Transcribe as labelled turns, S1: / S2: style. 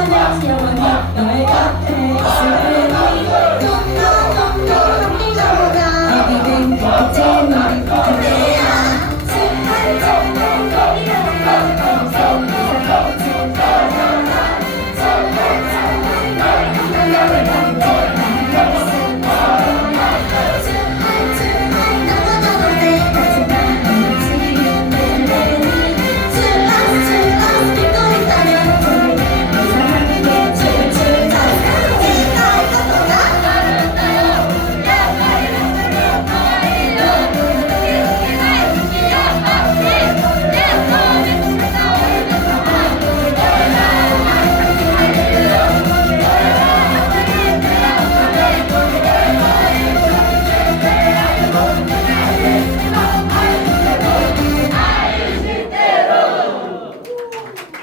S1: Sebastian, Jamaica, Mexico.